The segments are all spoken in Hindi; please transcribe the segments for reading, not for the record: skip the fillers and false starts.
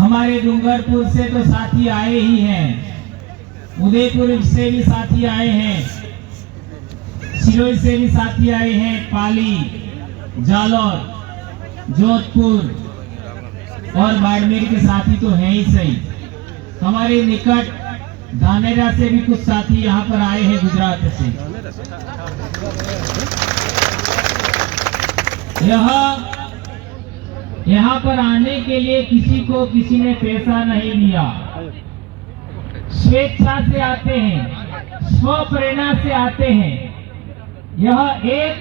हमारे डूंगरपुर से तो साथी आए ही हैं, उदयपुर से भी साथी आए हैं, सिरोही से भी साथी आए हैं, पाली, जालौर, जोधपुर और बाड़मेर के साथी तो हैं ही सही। हमारे निकट धानेरा से भी कुछ साथी यहाँ पर आए हैं, गुजरात से। यहाँ पर आने के लिए किसी ने पैसा नहीं दिया, स्वेच्छा से आते हैं, स्व प्रेरणा से आते हैं। यह एक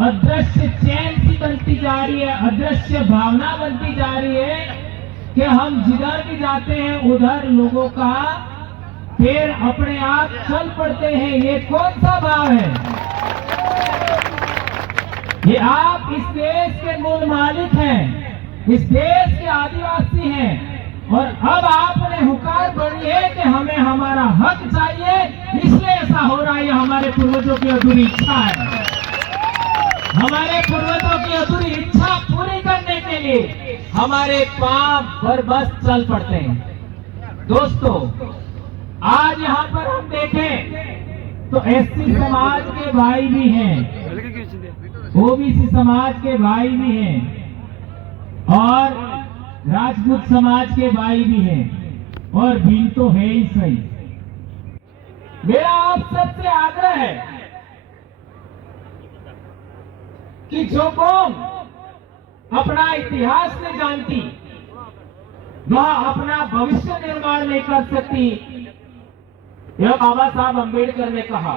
अदृश्य चैन सी बनती जा रही है, अदृश्य भावना बनती जा रही है कि हम जिधर भी जाते हैं उधर लोगों का पैर अपने आप चल पड़ते हैं। ये कौन सा भाव है? ये आप इस देश के मूल मालिक हैं, इस देश के आदिवासी हैं, और अब आपने हुकार भरी है कि हमें हमारा हक चाहिए, इसलिए ऐसा हो रहा है। हमारे पूर्वजों की अधूरी इच्छा है। हमारे पूर्वजों की अधूरी इच्छा पूरी करने के लिए हमारे पांव बरबस चल पड़ते हैं। दोस्तों, आज यहाँ पर हम देखें तो एससी समाज के भाई भी हैं, ओबीसी समाज के भाई भी हैं और राजपूत समाज के भाई भी हैं, और भील तो है ही सही। मेरा आप सबसे आग्रह है कि जो कौम अपना इतिहास नहीं जानती वह अपना भविष्य निर्माण नहीं कर सकती, यह बाबा साहब अम्बेडकर ने कहा।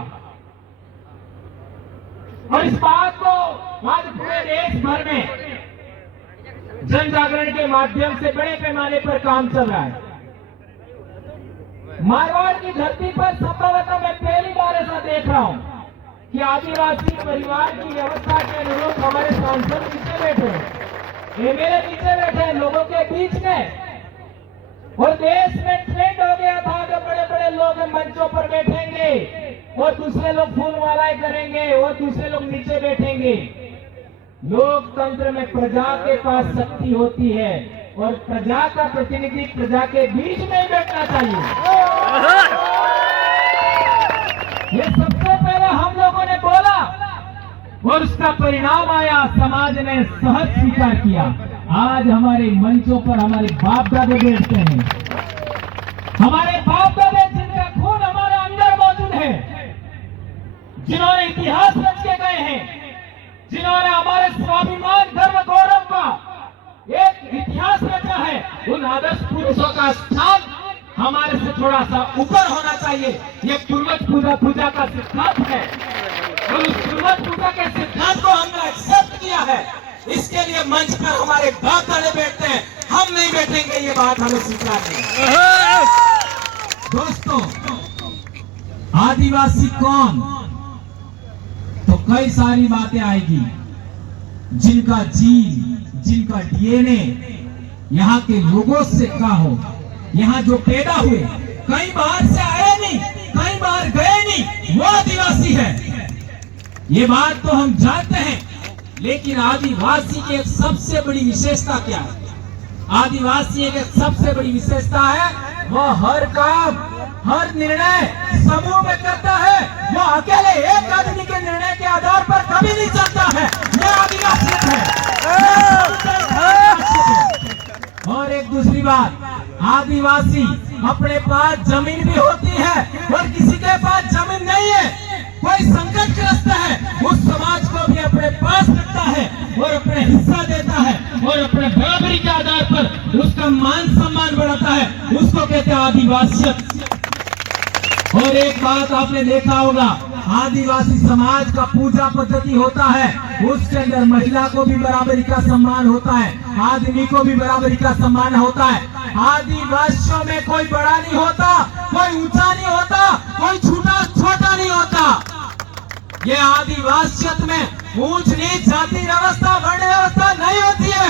और इस बात को आज पूरे देश भर में जन जागरण के माध्यम से बड़े पैमाने पर काम चल रहा है। मारवाड़ की धरती पर संभवतः मैं पहली बार ऐसा देख रहा हूं कि आदिवासी परिवार की व्यवस्था के अनुरूप हमारे सांसद नीचे बैठे हैं, एमएलए नीचे बैठे हैं लोगों के बीच में। और देश में ट्रेंड हो गया था कि बड़े बड़े लोग मंचों पर बैठेंगे और दूसरे लोग फूलमालाएं करेंगे और दूसरे लोग नीचे बैठेंगे। लोकतंत्र में प्रजा के पास शक्ति होती है और प्रजा का प्रतिनिधि प्रजा के बीच में ही बैठना चाहिए। ये सबसे पहले हम लोगों ने बोला और उसका परिणाम आया, समाज ने सहज स्वीकार किया। आज हमारे मंचों पर हमारे बाप दादे बैठते हैं, हमारे बाप दादे जिनका खून हमारे अंदर मौजूद है, जिन्होंने इतिहास रच के गए हैं, जिन्होंने हमारे स्वाभिमान धर्म गौरव का एक इतिहास रचा है, उन आदर्श पुरुषों का स्थान हमारे से थोड़ा सा ऊपर होना चाहिए। ये पूर्वज पूजा का सिद्धांत है और उस पूर्वज पूजा के सिद्धांत को हमने एक्सेप्ट किया है। इसके लिए मंच पर हमारे बाप दादे बैठते हैं, हम नहीं बैठेंगे, ये बात हमें स्वीकार है। दोस्तों, आदिवासी कौन? तो कई सारी बातें आएगी, जिनका जीन, जिनका डीएनए यहाँ के लोगों से का हो, यहाँ जो पैदा हुए, कई बार से आए नहीं, कई बार गए नहीं, वो आदिवासी है। ये बात तो हम जानते हैं। लेकिन आदिवासी की एक सबसे बड़ी विशेषता क्या है? आदिवासी की एक सबसे बड़ी विशेषता है, वह हर काम, हर निर्णय समूह में करता है। वो अकेले एक आदमी के निर्णय के आधार पर कभी नहीं चलता है। ये आदिवासियत है। और एक दूसरी बात, आदिवासी अपने पास जमीन भी होती है और किसी के पास जमीन नहीं है, कोई संकटग्रस्त है, उस समाज को भी अपने पास रखता है और अपने हिस्सा देता है और अपने बराबरी के आधार पर उसका मान सम्मान बढ़ाता है। उसको कहते हैं आदिवासियत। और एक बात आपने देखा होगा, आदिवासी समाज का पूजा पद्धति होता है, उसके अंदर महिला को भी बराबरी का सम्मान होता है, आदमी को भी बराबरी का सम्मान होता है। आदिवासियों में कोई बड़ा नहीं होता, कोई ऊंचा नहीं होता, कोई छोटा नहीं होता। ये आदिवासियत में ऊंच नीच, जाति व्यवस्था, वर्ण व्यवस्था नहीं होती है।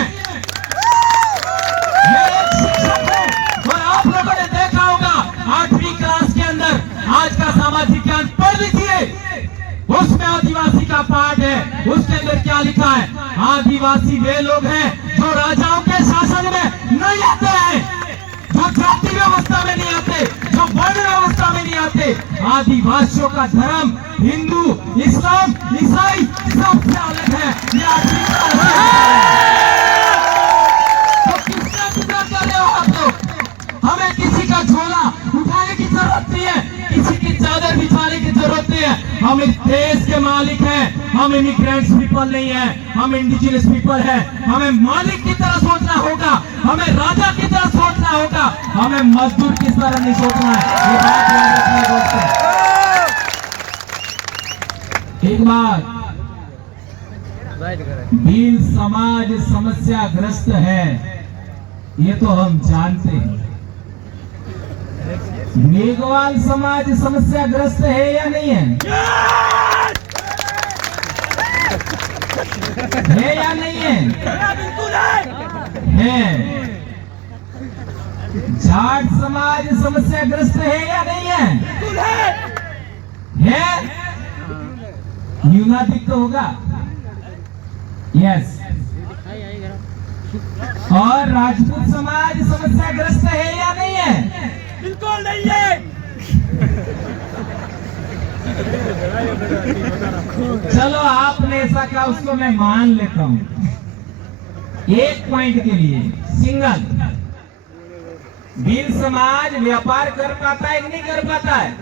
मैं एक शिक्षक हूं और आप लोगों ने देखा होगा 8वीं क्लास के अंदर आज का सामाजिक ज्ञान पढ़ लीजिए, उसमें आदिवासी का पाठ है। उसके अंदर क्या लिखा है? आदिवासी वे लोग हैं जो राजाओं के शासन में नहीं आते हैं, आदिवासियों का धर्म हिंदू, इस्लाम, ईसाई सबसे अलग है। ये तो किसने फिक्र कर रहे हो आप लोग? हमें किसी का झोला उठाने की जरूरत नहीं है, किसी की चादर बिछाने की जरूरत नहीं है। हम इस देश के मालिक हैं, हम इमिग्रेंट्स पीपल नहीं है, हम इंडिजिनस पीपल है। हमें मालिक की तरह सोचना होगा, हमें राजा की तरह सोचना होगा, हमें मजदूर की तरह नहीं सोचना है। ये बात याद रखिए दोस्तों। एक बात, भील समाज समस्याग्रस्त है, ये तो हम जानते हैं। मेघवाल समाज समस्याग्रस्त है या नहीं है? है या नहीं है? है। जाट समाज समस्याग्रस्त है या नहीं है? है। न्यूनाधिक तो होगा। यस। और राजपूत समाज समस्याग्रस्त है या नहीं है? बिल्कुल नहीं है। चलो आपने ऐसा कहा, उसको मैं मान लेता हूं। एक पॉइंट के लिए सिंगल, भील समाज व्यापार कर पाता है कि नहीं कर पाता है?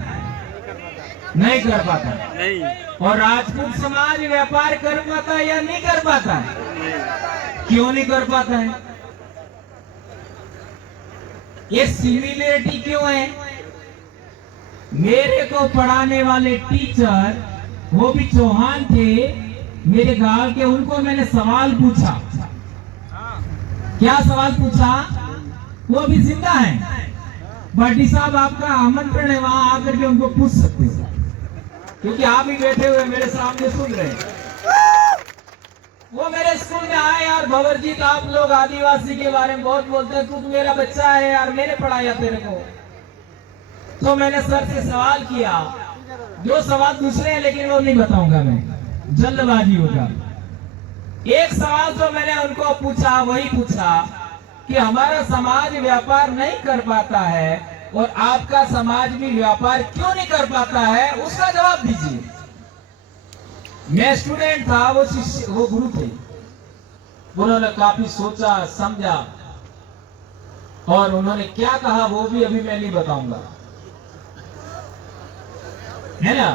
नहीं कर पाता नहीं। और राजपूत समाज व्यापार कर पाता है या नहीं कर पाता है? क्यों नहीं कर पाता है? ये सिमिलरिटी क्यों है? मेरे को पढ़ाने वाले टीचर, वो भी चौहान थे मेरे गांव के, उनको मैंने सवाल पूछा। क्या सवाल पूछा? वो भी जिंदा है। भट्टी साहब, आपका आमंत्रण है, वहां आकर के उनको पूछ सकते हो, क्योंकि आप ही बैठे हुए मेरे सामने सुन रहे हैं। वो मेरे स्कूल में आए, यार भंवरजीत, आप लोग आदिवासी के बारे में बहुत बोलते हैं, तू तो मेरा बच्चा है यार, मैंने पढ़ाया तेरे को। तो मैंने सर से सवाल किया, दो सवाल दूसरे हैं लेकिन वो नहीं बताऊंगा मैं, जल्दबाजी होगा। एक सवाल जो मैंने उनको पूछा, वही पूछा कि हमारा समाज व्यापार नहीं कर पाता है और आपका समाज भी व्यापार क्यों नहीं कर पाता है, उसका जवाब दीजिए। मैं स्टूडेंट था, वो शिष्य, वो गुरु थे। उन्होंने काफी सोचा समझा और उन्होंने क्या कहा वो भी अभी मैं नहीं बताऊंगा, है ना।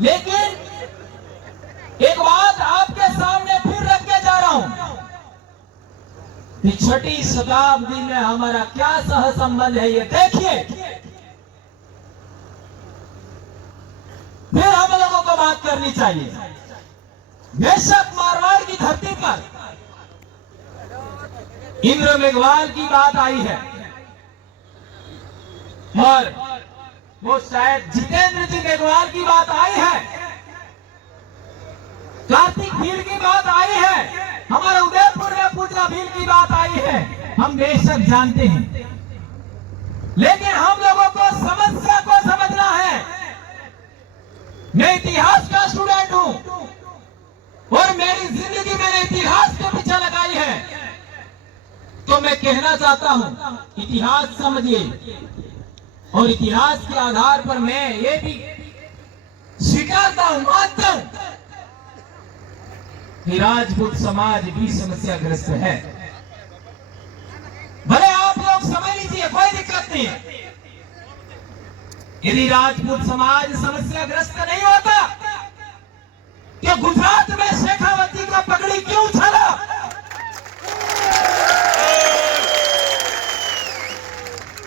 लेकिन एक बात आपके सामने फिर रख के जा रहा हूं कि 6वीं शताब्दी में हमारा क्या सह संबंध है, ये देखिए। फिर हम लोगों को बात करनी चाहिए। बेशक मारवाड़ की धरती पर इंद्र मेघवाल की बात आई है और वो शायद जितेंद्र जी मेघवाल की बात आई है, कार्तिक भील की बात आई है, हमारे उदयपुर में पूजा भील की बात आई है, हम बेशक जानते हैं। लेकिन हम लोगों को समस्या को समझना है। मैं इतिहास का स्टूडेंट हूं और मेरी जिंदगी मैंने इतिहास के पीछे लगाई है, तो मैं कहना चाहता हूं इतिहास समझिए। और इतिहास के आधार पर मैं ये भी स्वीकारता हूं, मानता हूं कि राजपूत समाज भी समस्याग्रस्त है। भले आप लोग समझ लीजिए, कोई दिक्कत नहीं है। यदि राजपूत समाज समस्याग्रस्त नहीं होता तो गुजरात में शेखावती का पगड़ी क्यों उछाला?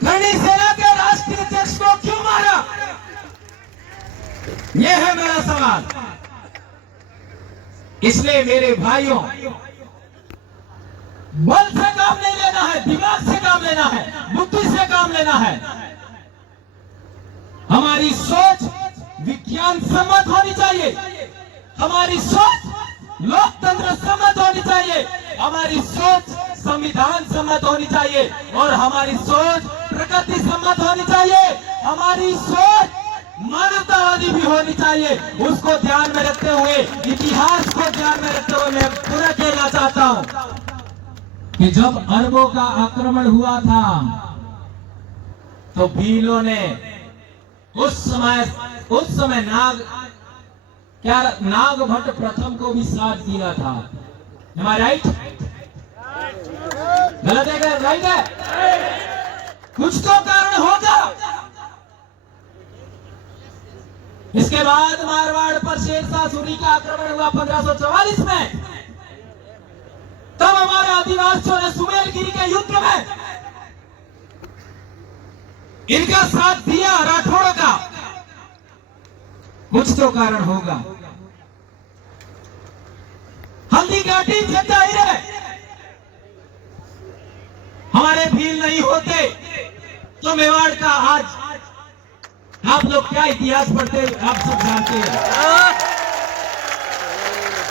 करणी सेना के राष्ट्रीय अध्यक्ष को क्यों मारा? यह है मेरा सवाल। इसलिए मेरे भाइयों, बल से काम नहीं लेना है, दिमाग से काम लेना है, बुद्धि से काम लेना है। हमारी सोच विज्ञान सम्मत होनी चाहिए, हमारी सोच लोकतंत्र सम्मत होनी चाहिए, हमारी सोच संविधान सम्मत होनी चाहिए और हमारी सोच प्रकृति सम्मत होनी चाहिए, हमारी सोच मानवतावादी भी होनी चाहिए। उसको ध्यान में रखते हुए, इतिहास को ध्यान में रखते हुए मैं पूरा कहना चाहता हूं कि जब अरबों का आक्रमण हुआ था तो भीलों ने उस समय नाग भट्ट प्रथम को भी साथ दिया था। राइट? गलत है क्या? राइट है? कुछ तो कारण होगा। इसके बाद मारवाड़ पर शेरशाह सूरी का आक्रमण हुआ 1544 में। तब हमारे आदिवासियों ने सुमेलगिरी के युद्ध में इनका साथ दिया, राठौड़ का। कुछ तो कारण होगा। हल्दी घाटी से जाहिर है हमारे भील नहीं होते तो मेवाड़ का आज आप लोग क्या इतिहास पढ़ते आप सब जानते हैं।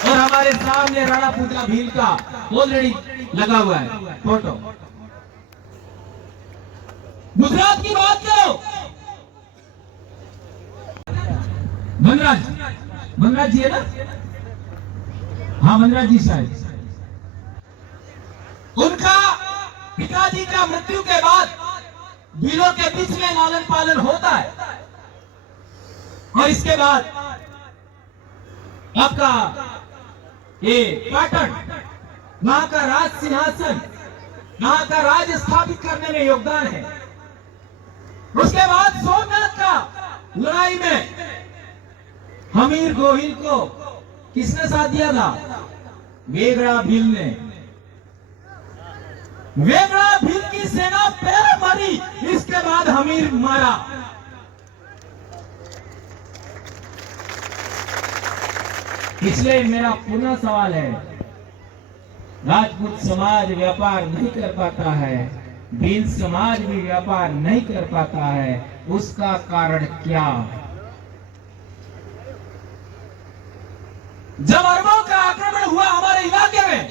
और हमारे सामने राणा पूजा भील का ऑलरेडी लगा हुआ है फोटो। गुजरात की बात करो, मनराज जी है ना? हाँ, मनराज जी शायद। उनका पिताजी का मृत्यु के बाद भीलों के बीच में लालन पालन होता है। और इसके बाद आपका ये पाटन, वहां का राज सिंहासन, वहां का राज स्थापित करने में योगदान है। उसके बाद सोमनाथ का लड़ाई में हमीर गोहिल को किसने साथ दिया था? वेगड़ा भील ने। वेगड़ा भील की सेना पहले मरी, इसके बाद हमीर मारा। इसलिए मेरा पुनः सवाल है, राजपूत समाज व्यापार नहीं कर पाता है, भील समाज भी व्यापार नहीं कर पाता है, उसका कारण क्या? जब अरबों का आक्रमण हुआ हमारे इलाके में,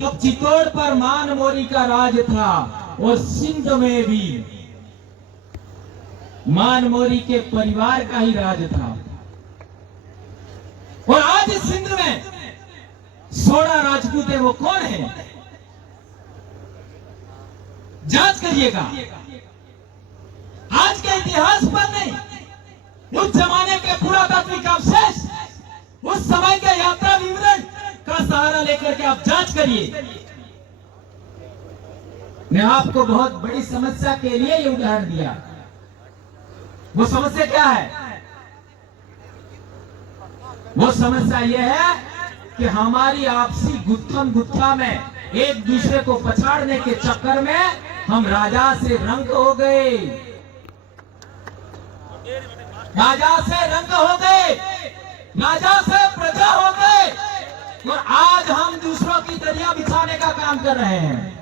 तब चित्तौड़ पर मानमोरी का राज था और सिंध में भी मानमोरी के परिवार का ही राज था। और आज इस सिंध में 16 राजपूत है, वो कौन है? जांच करिएगा। आज के इतिहास पर नहीं, उस जमाने के पुरातात्विक अवशेष, उस समय के यात्रा विवरण का सहारा लेकर के आप जांच करिए। मैं आपको बहुत बड़ी समस्या के लिए ये उदाहरण दिया। वो समस्या क्या है? वो समस्या यह है कि हमारी आपसी गुत्थम गुत्था में एक दूसरे को पछाड़ने के चक्कर में हम राजा से रंग हो गए, राजा से रंग हो गए, राजा से प्रजा हो गए, और आज हम दूसरों की दरिया बिछाने का काम कर रहे हैं।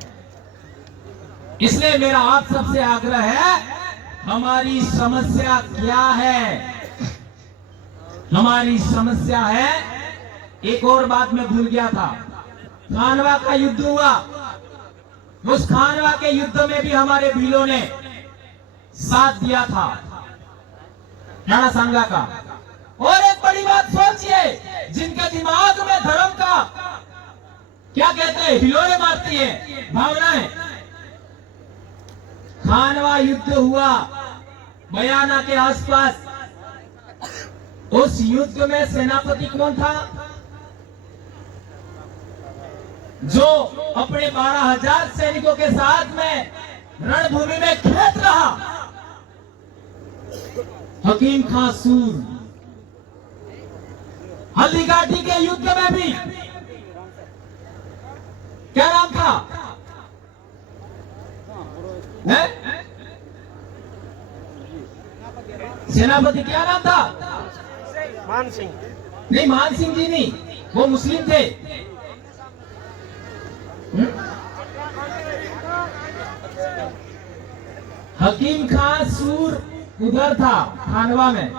इसलिए मेरा आप सबसे आग्रह है, हमारी समस्या क्या है? हमारी समस्या है, एक और बात मैं भूल गया था, खानवा का युद्ध हुआ। उस खानवा के युद्ध में भी हमारे भीलों ने साथ दिया था, राणा सांगा का। और एक बड़ी बात सोचिए, जिनके दिमाग में धर्म का क्या कहते हैं, हिलोरे मारती है भावनाएं। खानवा युद्ध हुआ बयाना के आसपास। उस युद्ध में सेनापति कौन था? जो अपने 12,000 सैनिकों के साथ में रणभूमि में खेत रहा, हकीम खां सूर। हल्दी घाटी के युद्ध में भी क्या नाम था? सेनापति क्या नाम था? मान सिंह। नहीं, मान सिंह जी नहीं, वो मुस्लिम थे। हकीम खां सूर उधर था खानवा में।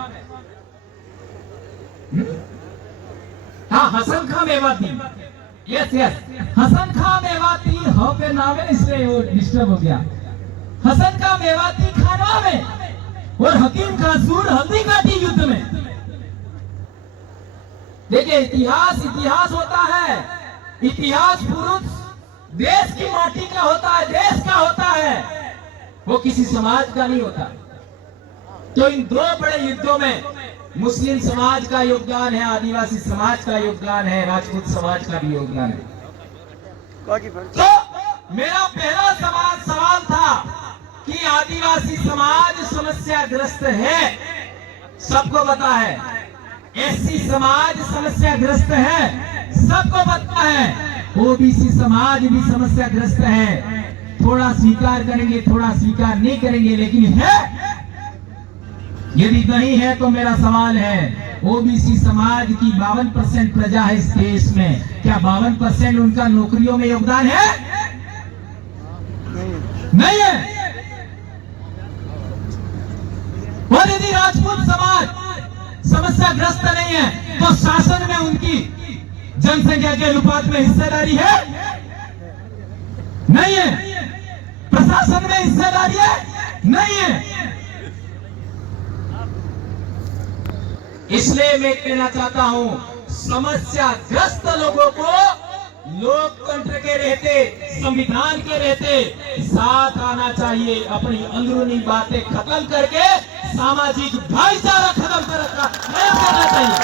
हाँ, हसन खां मेवाती। यस यस, हसन खां मेवाती। हाँ पे नाम है, इसलिए वो डिस्टर्ब हो गया। हसन खां मेवाती खानवा में और हकीम खां सूर हल्दी घाटी युद्ध में। देखिए, इतिहास होता है। इतिहास पुरुष देश की माटी का होता है, देश का होता है, वो किसी समाज का नहीं होता। तो इन दो बड़े युद्धों में मुस्लिम समाज का योगदान है, आदिवासी समाज का योगदान है, राजपूत समाज का भी योगदान है। तो मेरा पहला सवाल था कि आदिवासी समाज समस्याग्रस्त है, सबको पता है। एससी समाज समस्याग्रस्त है, सबको पता है। ओबीसी समाज भी समस्याग्रस्त है। थोड़ा स्वीकार करेंगे, थोड़ा स्वीकार नहीं करेंगे, लेकिन है। यदि नहीं है तो मेरा सवाल है, ओबीसी समाज की 52% प्रजा है इस देश में, क्या 52% उनका नौकरियों में योगदान है? नहीं है। और यदि राजपूत समाज समस्याग्रस्त नहीं है तो शासन में उनकी जनसंख्या के अनुपात में हिस्सेदारी है? नहीं है। प्रशासन में हिस्सेदारी है? नहीं है। इसलिए मैं कहना चाहता हूं, समस्याग्रस्त लोगों को लोकतंत्र के रहते, संविधान के रहते साथ आना चाहिए। अपनी अंदरूनी बातें खत्म करके सामाजिक भाईचारा कायम करना चाहिए।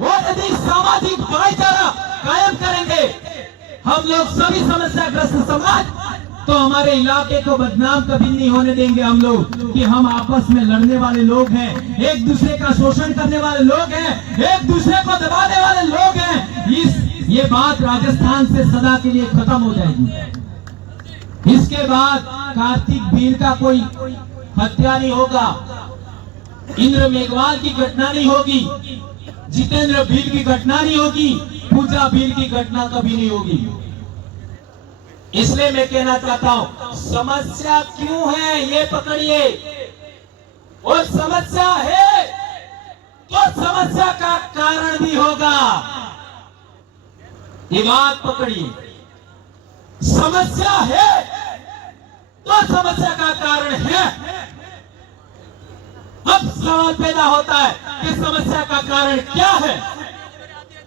और यदि सामाजिक भाईचारा कायम करेंगे हम लोग सभी समस्याग्रस्त समाज, तो हमारे इलाके को बदनाम कभी नहीं होने देंगे हम लोग कि हम आपस में लड़ने वाले लोग हैं, एक दूसरे का शोषण करने वाले लोग हैं, एक दूसरे को दबाने वाले लोग हैं। ये बात राजस्थान से सदा के लिए खत्म हो जाएगी। इसके बाद कार्तिक भील का कोई हत्या नहीं होगा, इंद्र मेघवाल की घटना नहीं होगी, जितेंद्र भील की घटना नहीं होगी, पूजा भील की घटना कभी नहीं होगी। इसलिए मैं कहना चाहता हूं, समस्या क्यों है ये पकड़िए, और समस्या है तो समस्या का कारण भी होगा, ये बात पकड़िए। समस्या है तो समस्या का कारण है। अब सवाल पैदा होता है कि समस्या का कारण क्या है।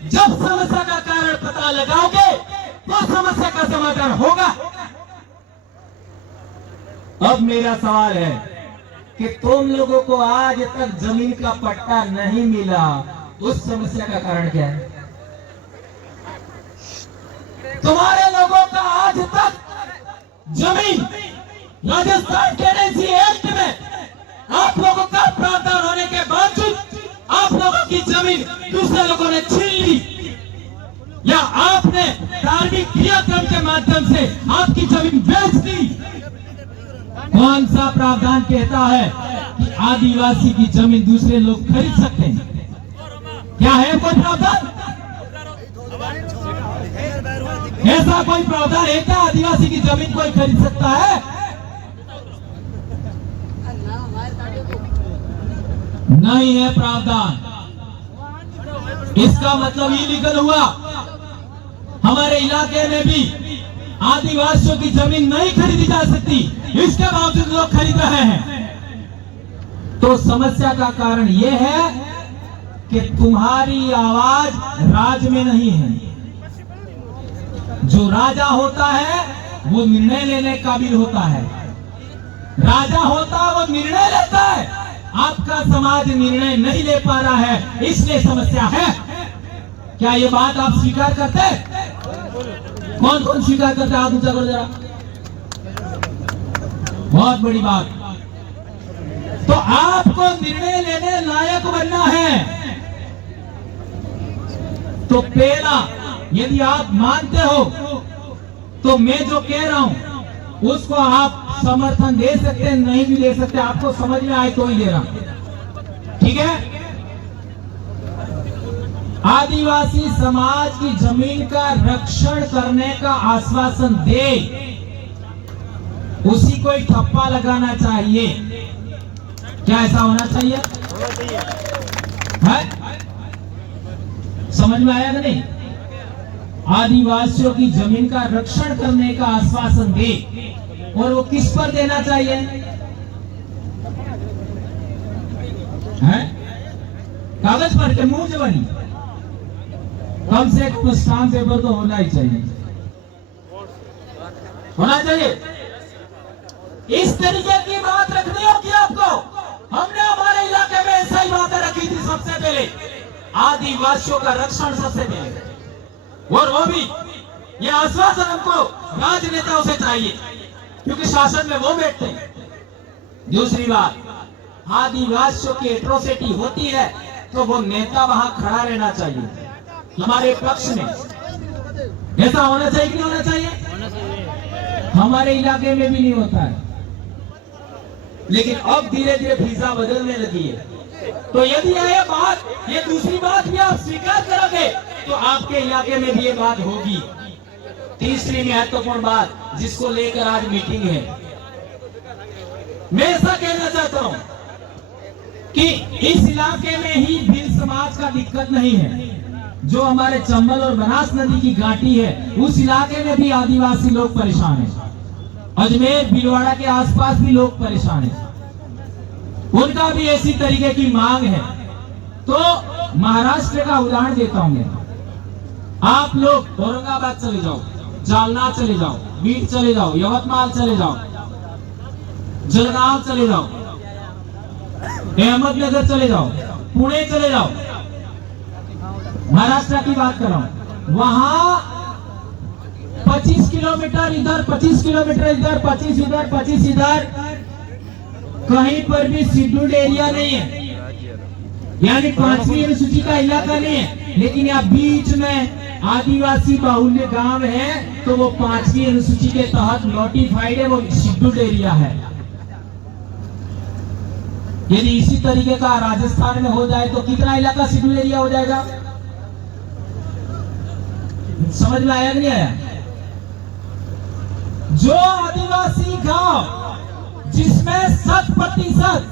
जब समस्या का कारण पता लगाओगे तो समस्या का समाधान होगा। अब मेरा सवाल है कि तुम लोगों को आज तक जमीन का पट्टा नहीं मिला, उस समस्या का कारण क्या है? तुम्हारे लोगों का आज तक जमीन राजस्थान टेनेंसी एक्ट में आप लोगों का प्रावधान होने के बावजूद आप लोगों की जमीन दूसरे लोगों ने छीन ली, या आपने धार्मिक क्रियाक्रम के माध्यम से आपकी जमीन बेच दी। कौन सा प्रावधान कहता है कि आदिवासी की जमीन दूसरे लोग खरीद सकते हैं? क्या है कोई प्रावधान? ऐसा कोई प्रावधान है क्या? आदिवासी की जमीन कोई खरीद सकता है? नहीं है प्रावधान। इसका मतलब इलीगल हुआ। हमारे इलाके में भी आदिवासियों की जमीन नहीं खरीदी जा सकती, इसके बावजूद लोग खरीद रहे हैं। तो समस्या का कारण यह है कि तुम्हारी आवाज राज में नहीं है। जो राजा होता है वो निर्णय लेने काबिल होता है। राजा होता है वो निर्णय लेता है। आपका समाज निर्णय नहीं ले पा रहा है, इसलिए समस्या है। क्या ये बात आप स्वीकार करते हैं? कौन कौन स्वीकार करते हैं? आप ऊंचा करो जरा। बहुत बड़ी बात। तो आपको निर्णय लेने लायक बनना है। तो पहला, यदि आप मानते हो तो मैं जो कह रहा हूं उसको आप समर्थन दे सकते हैं, नहीं भी दे सकते, आपको समझ में आए तो ही दे रहा हूं, ठीक है? आदिवासी समाज की जमीन का रक्षण करने का आश्वासन दे, उसी को ही ठप्पा लगाना चाहिए। क्या ऐसा होना चाहिए? है? समझ में आया कि नहीं? आदिवासियों की जमीन का रक्षण करने का आश्वासन दे, और वो किस पर देना चाहिए? है? कागज पर के मुंह जवानी, कम से कम स्टाम्प पेपर तो होना ही चाहिए, होना चाहिए। इस तरीके की बात रखनी होगी आपको। हमने हमारे इलाके में ऐसा ही बातें रखी थी सबसे पहले, आदिवासियों का रक्षण सबसे पहले, और वो भी ये आश्वासन हमको राजनेताओं से चाहिए क्योंकि शासन में वो बैठते हैं। दूसरी बात, आदिवासियों की एट्रोसिटी होती है तो वो नेता वहां खड़ा रहना चाहिए हमारे पक्ष में। ऐसा होना चाहिए कि नहीं होना चाहिए? हमारे इलाके में भी नहीं होता है, लेकिन अब धीरे धीरे फिजा बदलने लगी है। तो यदि ये बात, ये दूसरी बात भी आप स्वीकार करोगे तो आपके इलाके में भी ये बात होगी। तीसरी महत्वपूर्ण बात जिसको लेकर आज मीटिंग है, मैं ऐसा कहना चाहता हूं कि इस इलाके में ही भील समाज का दिक्कत नहीं है। जो हमारे चंबल और बनास नदी की घाटी है उस इलाके में भी आदिवासी लोग परेशान हैं। अजमेर भीलवाड़ा के आसपास भी लोग परेशान हैं, उनका भी ऐसी तरीके की मांग है। तो महाराष्ट्र का उदाहरण देता हूं मैं। आप लोग औरंगाबाद चले जाओ, जालना चले जाओ, बीड चले जाओ, यवतमाल चले जाओ, जलगांव चले जाओ, अहमदनगर चले जाओ, पुणे चले जाओ, महाराष्ट्र की बात कर रहा हूं। वहां 25 किलोमीटर इधर, 25 किलोमीटर इधर, 25 इधर, 25 इधर, कहीं पर भी शेड्यूल्ड एरिया नहीं है, यानी 5वीं अनुसूची का इलाका नहीं है। लेकिन यहाँ बीच में आदिवासी बाहुल्य गांव है तो वो 5वीं अनुसूची के तहत नोटिफाइड है, वो शेड्यूल्ड एरिया है। यदि इसी तरीके का राजस्थान में हो जाए तो कितना इलाका शेड्यूल्ड एरिया हो जाएगा? समझ में आया कि नहीं आया? जो आदिवासी गांव जिसमें 100%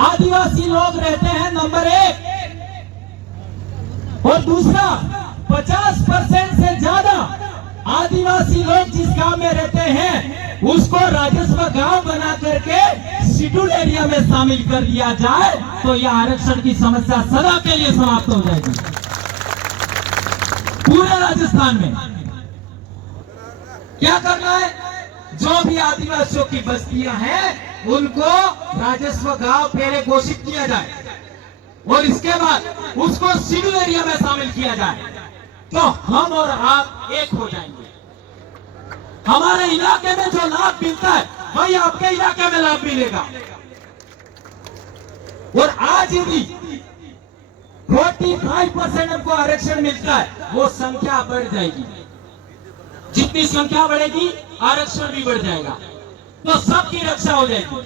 आदिवासी लोग रहते हैं, नंबर 1, और दूसरा 50% से ज्यादा आदिवासी लोग जिस गांव में रहते हैं उसको राजस्व गांव बना करके शेड्यूल्ड एरिया में शामिल कर दिया जाए तो यह आरक्षण की समस्या सदा के लिए समाप्त हो जाएगी पूरे राजस्थान में। क्या करना है? जो भी आदिवासियों की बस्तियां हैं उनको राजस्व गांव पहले घोषित किया जाए और इसके बाद उसको शेड्यूल्ड एरिया में शामिल किया जाए तो हम और आप एक हो जाएंगे। हमारे इलाके में जो लाभ मिलता है वही आपके इलाके में लाभ मिलेगा। और आज यदि 45% हमको आरक्षण मिलता है वो संख्या बढ़ जाएगी। जितनी संख्या बढ़ेगी आरक्षण भी बढ़ जाएगा तो सबकी रक्षा हो जाएगी।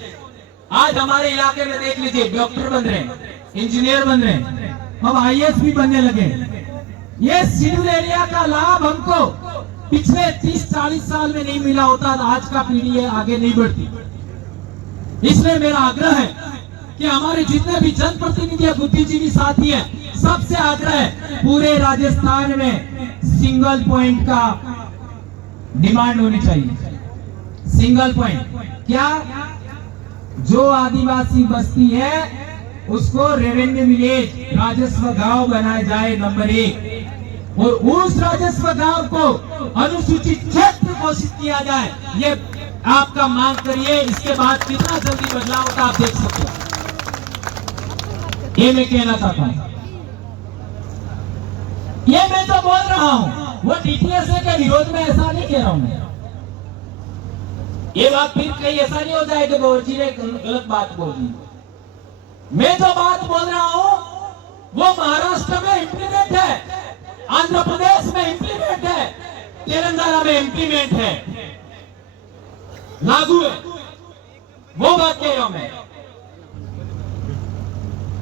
आज हमारे इलाके में देख लीजिए, डॉक्टर बन रहे हैं, इंजीनियर बन रहे हैं, अब IAS भी बनने लगे। ये शेड्यूल्ड एरिया का लाभ हमको पिछले 30-40 साल में नहीं मिला होता तो आज का पीढ़ी है आगे नहीं बढ़ती। इसलिए मेरा आग्रह है कि हमारे जितने भी जनप्रतिनिधि बुद्धिजीवी साथी हैं, सबसे आग्रह है पूरे राजस्थान में सिंगल पॉइंट का डिमांड होनी चाहिए। सिंगल पॉइंट क्या? जो आदिवासी बस्ती है उसको रेवेन्यू विलेज, राजस्व गांव बनाया जाए नंबर 1, और उस राजस्व गांव को अनुसूचित क्षेत्र घोषित किया जाए। ये आपका मांग करिए, इसके बाद कितना जल्दी बदलाव होता आप देख सकते हो। ये मैं कहना चाहता हूं। ये मैं जो बोल रहा हूं वो DTSA के विरोध में ऐसा नहीं कह रहा हूं मैं। ये बात फिर कहीं ऐसा नहीं हो जाए कि गौर जी ने गलत बात बोली। मैं जो बात बोल रहा हूं वो महाराष्ट्र में इंप्लीमेंट है, आंध्र प्रदेश में इंप्लीमेंट है, तेलंगाना में इंप्लीमेंट है, लागू है, वो बात कह रहा हूं मैं।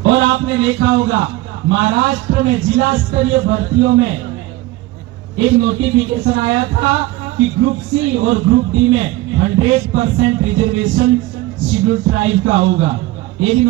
और आपने देखा होगा महाराष्ट्र में जिला स्तरीय भर्तियों में एक नोटिफिकेशन आया था कि ग्रुप सी और ग्रुप डी में 100% रिजर्वेशन शेड्यूल्ड ट्राइब का होगा। ये भी